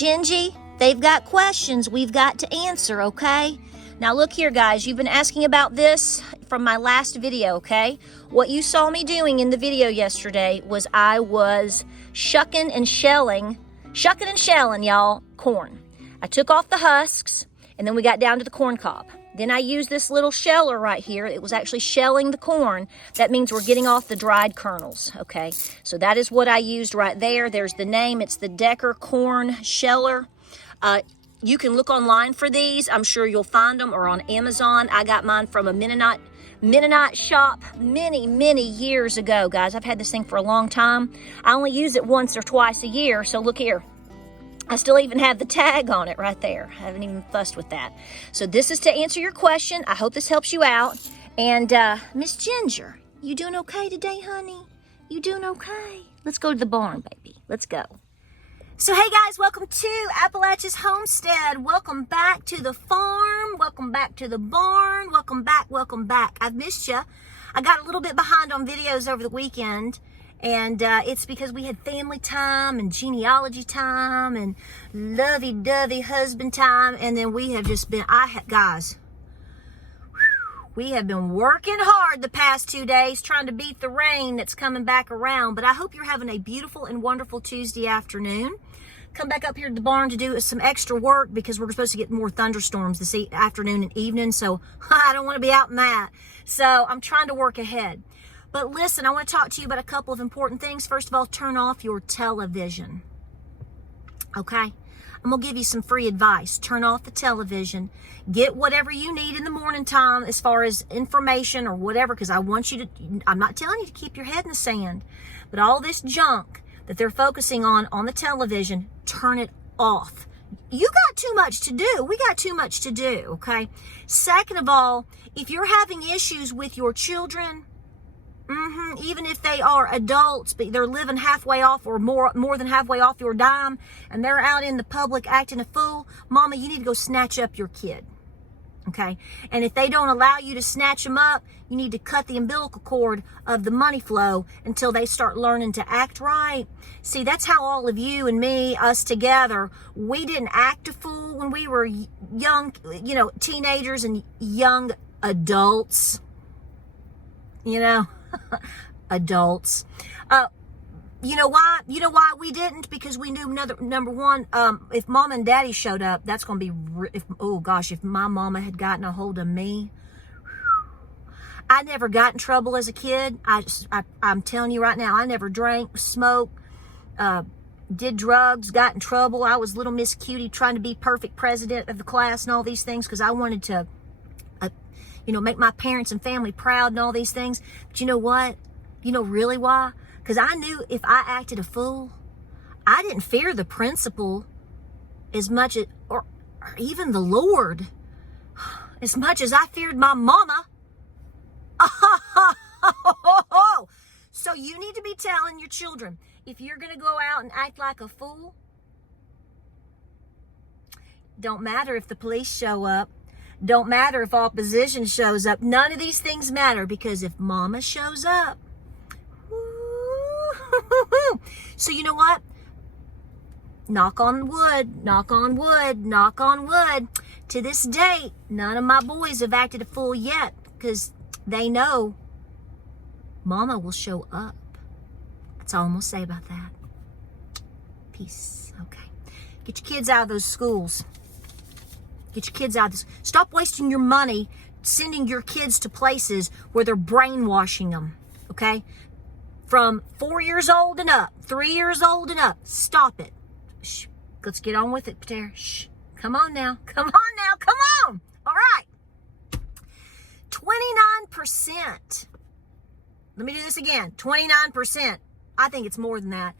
Gingy, they've got questions we've got to answer, okay? Now look here, guys. You've been asking about this from my last video, okay? What you saw me doing in the video yesterday was I was shucking and shelling, y'all, corn. I took off the husks, and then we got down to the corn cob. Then I used this little sheller right here. It was actually shelling the corn. That means we're getting off the dried kernels, okay? So that is what I used right there. There's the name. It's the Decker Corn Sheller. You can look online for these. I'm sure you'll find them, or on Amazon. I got mine from a Mennonite shop many years ago, guys. I've had this thing for a long time. I only use it once or twice a year, so look here. I still even have the tag on it right there. I haven't even fussed with that. So this is to answer your question. I hope this helps you out. And Miss Ginger, you doing okay today, honey? You doing okay? Let's go to the barn, baby. Let's go. So hey guys, welcome to Appalachia's Homestead. Welcome back to the farm. Welcome back to the barn. Welcome back. I've missed you. I got a little bit behind on videos over the weekend. And it's because we had family time and genealogy time and lovey-dovey husband time. And then we have just been, guys, we have been working hard the past 2 days trying to beat the rain that's coming back around. But I hope you're having a beautiful and wonderful Tuesday afternoon. Come back up here to the barn to do some extra work because we're supposed to get more thunderstorms this afternoon and evening. So I don't want to be out in that. So I'm trying to work ahead. But listen, I want to talk to you about a couple of important things. First of all, turn off your television. Okay? I'm going to give you some free advice. Turn off the television. Get whatever you need in the morning time as far as information or whatever, because I want you to, I'm not telling you to keep your head in the sand, but all this junk that they're focusing on the television, turn it off. You got too much to do. We got too much to do, okay? Second of all, if you're having issues with your children, even if they are adults, but they're living halfway off or more than halfway off your dime, and they're out in the public acting a fool, mama, you need to go snatch up your kid, okay? And if they don't allow you to snatch them up, you need to cut the umbilical cord of the money flow until they start learning to act right. See, that's how all of you and me, us together, we didn't act a fool when we were young, teenagers and young adults, adults. You know why we didn't? Because we knew number one, if mom and daddy showed up, that's going to be, if my mama had gotten a hold of me, I never got in trouble as a kid. I'm telling you right now, I never drank, smoked, did drugs, got in trouble. I was little Miss Cutie trying to be perfect president of the class and all these things because I wanted to make my parents and family proud and all these things. But you know what? You know really why? Because I knew if I acted a fool, I didn't fear the principal as much as, or even the Lord, as much as I feared my mama. So you need to be telling your children, if you're going to go out and act like a fool, don't matter if the police show up. Don't matter if opposition shows up. None of these things matter because if mama shows up, so you know what? Knock on wood, knock on wood, knock on wood. To this date, none of my boys have acted a fool yet because they know mama will show up. That's all I'm going to say about that. Peace. Okay. Get your kids out of those schools. Get your kids out of this. Stop wasting your money sending your kids to places where they're brainwashing them, okay? From 4 years old and up, 3 years old and up. Stop it. Shh. Let's get on with it, Patara. Shh. Come on now. Come on now. Come on. All right. 29%. Let me do this again. 29%. I think it's more than that.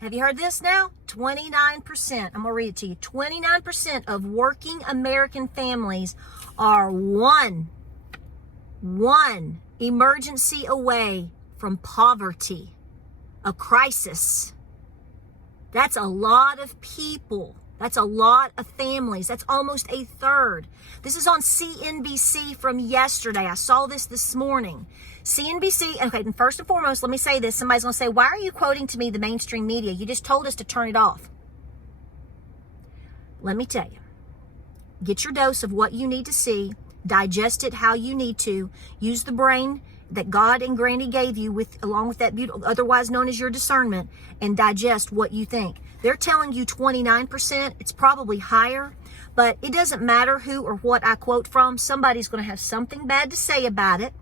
Have you heard this now? 29%. I'm going to read it to you. 29% of working American families are one emergency away from poverty, a crisis. That's a lot of people. That's a lot of families. That's almost a third. This is on CNBC from yesterday. I saw this morning. CNBC, okay, and first and foremost, let me say this. Somebody's going to say, why are you quoting to me the mainstream media? You just told us to turn it off. let me tell you, get your dose of what you need to see, digest it how you need to, use the brain that God and Granny gave you along with that beautiful, otherwise known as your discernment, and digest what you think. They're telling you 29%. It's probably higher, but it doesn't matter who or what I quote from. Somebody's going to have something bad to say about it.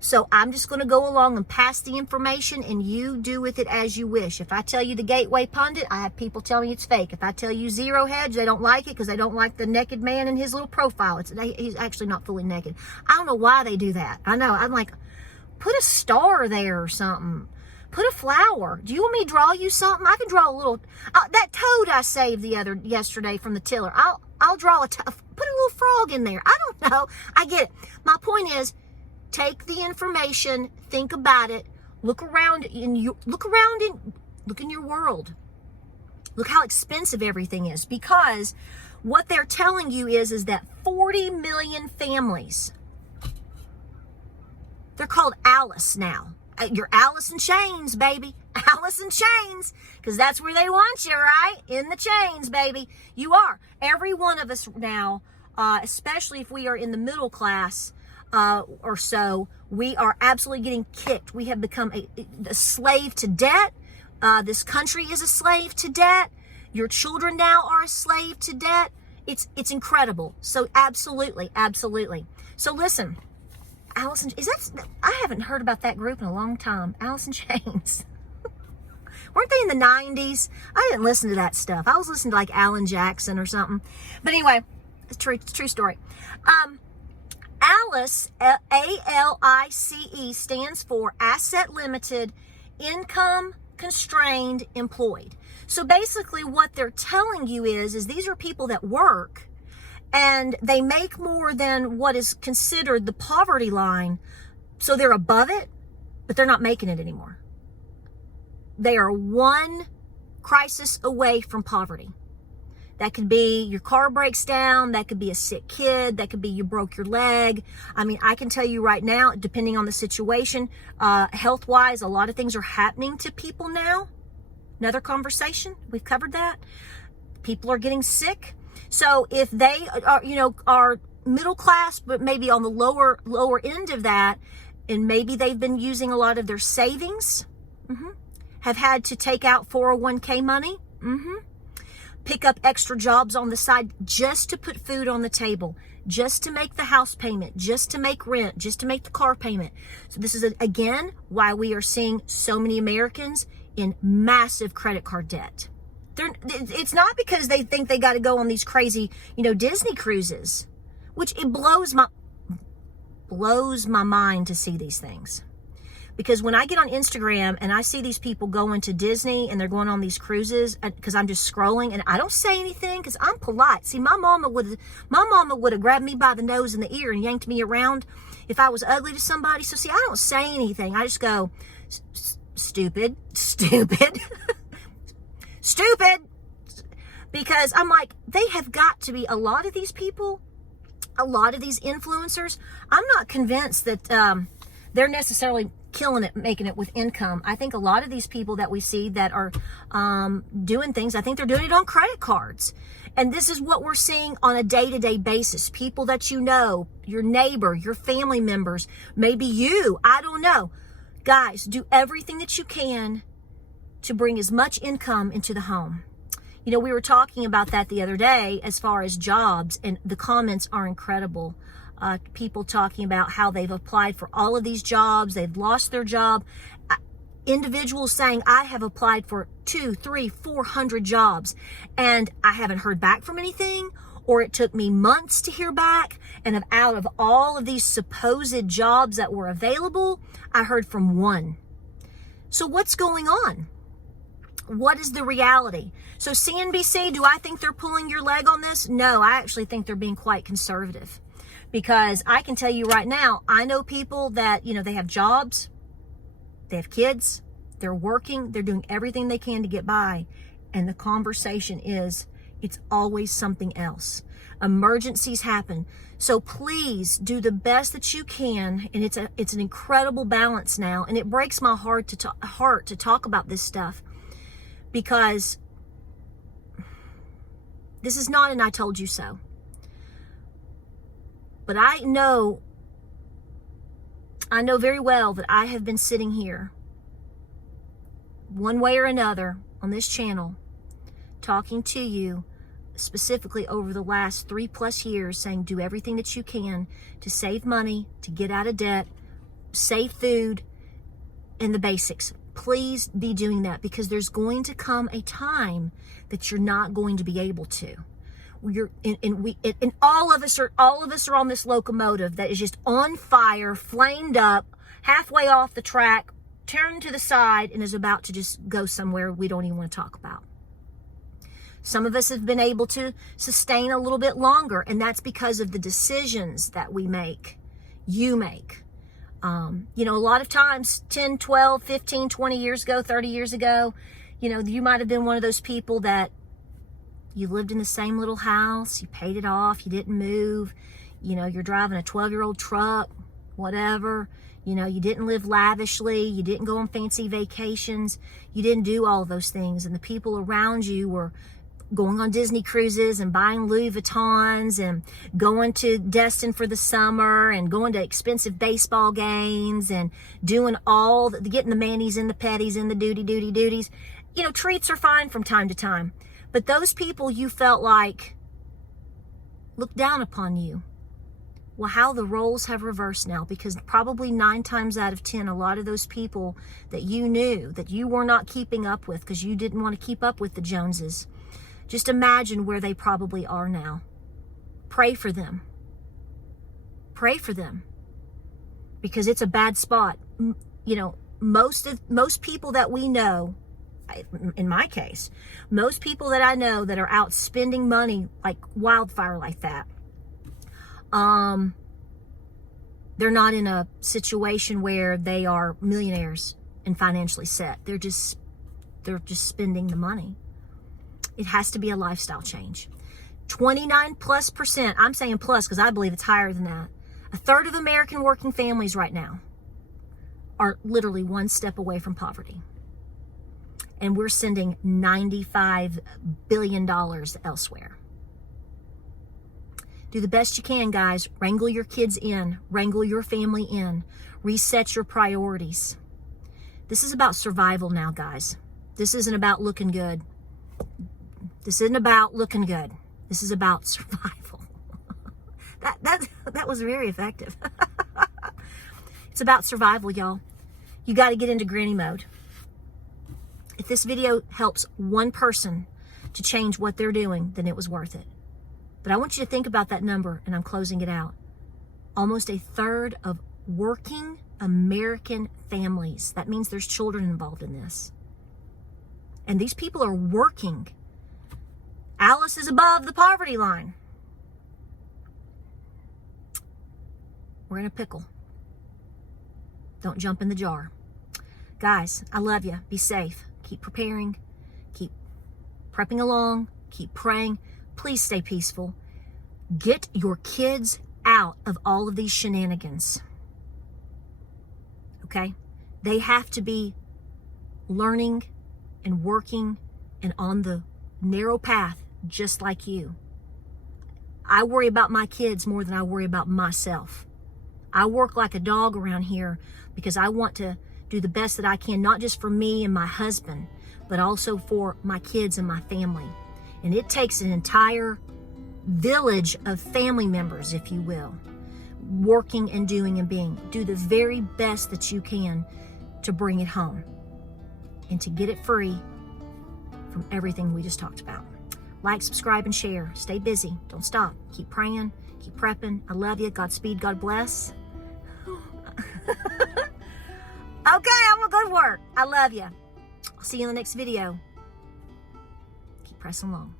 So I'm just going to go along and pass the information, and you do with it as you wish. If I tell you the Gateway Pundit, I have people tell me it's fake. If I tell you Zero Hedge, they don't like it because they don't like the naked man in his little profile. He's actually not fully naked. I don't know why they do that. I know. I'm like, put a star there or something. Put a flower. Do you want me to draw you something? I can draw a little. That toad I saved yesterday from the tiller. I'll draw put a little frog in there. I don't know. I get it. My point is, take the information, think about it, look in your world. Look how expensive everything is, because what they're telling you is that 40 million families, they're called Alice now. You're Alice in chains, baby. Alice in chains, because that's where they want you, right? In the chains, baby. You are. Every one of us now, especially if we are in the middle class, or so, we are absolutely getting kicked. We have become a slave to debt. This country is a slave to debt. Your children now are a slave to debt. It's incredible. So absolutely. So listen, Allison, I haven't heard about that group in a long time. Alice in Chains. Weren't they in the 90s? I didn't listen to that stuff. I was listening to like Alan Jackson or something. But anyway, it's true story. ALICE, ALICE, stands for Asset Limited, Income Constrained Employed. So basically what they're telling you is these are people that work and they make more than what is considered the poverty line. So they're above it, but they're not making it anymore. They are one crisis away from poverty. That could be your car breaks down. That could be a sick kid. That could be you broke your leg. I mean, I can tell you right now, depending on the situation, health-wise, a lot of things are happening to people now. Another conversation. We've covered that. People are getting sick. So if they are middle class, but maybe on the lower end of that, and maybe they've been using a lot of their savings, have had to take out 401k money, pick up extra jobs on the side just to put food on the table, just to make the house payment, just to make rent, just to make the car payment. So this is, again, why we are seeing so many Americans in massive credit card debt. It's not because they think they got to go on these crazy, Disney cruises, which it blows my mind to see these things. Because when I get on Instagram and I see these people going to Disney and they're going on these cruises, because I'm just scrolling and I don't say anything because I'm polite. See, my mama would have grabbed me by the nose and the ear and yanked me around if I was ugly to somebody. So see, I don't say anything. I just go, stupid, because I'm like, they have got to be, a lot of these people, a lot of these influencers, I'm not convinced that they're necessarily killing it, making it with income. I think a lot of these people that we see that are doing things, I think they're doing it on credit cards. And this is what we're seeing on a day-to-day basis. People that you know, your neighbor, your family members, maybe you, I don't know. Guys, do everything that you can to bring as much income into the home. We were talking about that the other day as far as jobs, and the comments are incredible. People talking about how they've applied for all of these jobs, they've lost their job. Individuals saying, I have applied for 200, 300, 400 jobs and I haven't heard back from anything, or it took me months to hear back. And out of all of these supposed jobs that were available, I heard from one. So what's going on? What is the reality? So CNBC, do I think they're pulling your leg on this? No, I actually think they're being quite conservative. Because I can tell you right now, I know people that, they have jobs, they have kids, they're working, they're doing everything they can to get by. And the conversation is, it's always something else. Emergencies happen. So please do the best that you can. And it's an incredible balance now. And it breaks my heart to talk about this stuff. Because This is not an I told you so. But I know very well that I have been sitting here one way or another on this channel talking to you specifically over the last 3+ years, saying do everything that you can to save money, to get out of debt, save food, and the basics. Please be doing that, because there's going to come a time that you're not going to be able to. All of us are on this locomotive that is just on fire, flamed up, halfway off the track, turned to the side, and is about to just go somewhere we don't even want to talk about. Some of us have been able to sustain a little bit longer, and that's because of the decisions that we make, you make. You know, a lot of times 10, 12, 15, 20 years ago, 30 years ago, you know, you might have been one of those people that you lived in the same little house, you paid it off, you didn't move, you know, you're driving a 12-year-old truck, whatever, you know, you didn't live lavishly, you didn't go on fancy vacations, you didn't do all those things, and the people around you were going on Disney cruises and buying Louis Vuittons and going to Destin for the summer and going to expensive baseball games and doing getting the manis and the petties and the duties. You know, treats are fine from time to time. But those people you felt like looked down upon you. Well, how the roles have reversed now, because probably 9 times out of 10, a lot of those people that you knew that you were not keeping up with because you didn't want to keep up with the Joneses, just imagine where they probably are now. Pray for them. Pray for them. Because it's a bad spot. You know, most people that we know, in my case, most people that I know that are out spending money like wildfire like that, they're not in a situation where they are millionaires and financially set. They're just spending the money. It has to be a lifestyle change. 29+%, I'm saying plus because I believe it's higher than that. 1/3 of American working families right now are literally one step away from poverty. And we're sending $95 billion elsewhere. Do the best you can, guys. Wrangle your kids in. Wrangle your family in. Reset your priorities. This is about survival now, guys. This isn't about looking good. This isn't about looking good. This is about survival. That was very effective. It's about survival, y'all. You got to get into granny mode. If this video helps one person to change what they're doing, then it was worth it. But I want you to think about that number, and I'm closing it out. Almost 1/3 of working American families. That means there's children involved in this. And these people are working. Alice is above the poverty line. We're in a pickle. Don't jump in the jar. Guys, I love you. Be safe. Keep preparing. Keep prepping along. Keep praying. Please stay peaceful. Get your kids out of all of these shenanigans. Okay? They have to be learning and working and on the narrow path just like you. I worry about my kids more than I worry about myself. I work like a dog around here because I want to do the best that I can, not just for me and my husband, but also for my kids and my family. And it takes an entire village of family members, if you will, working and doing and being. Do the very best that you can to bring it home and to get it free from everything we just talked about. Like, subscribe, and share. Stay busy. Don't stop. Keep praying. Keep prepping. I love you. Godspeed. God bless. Okay, I'm going to go to work. I love you. I'll see you in the next video. Keep pressing along.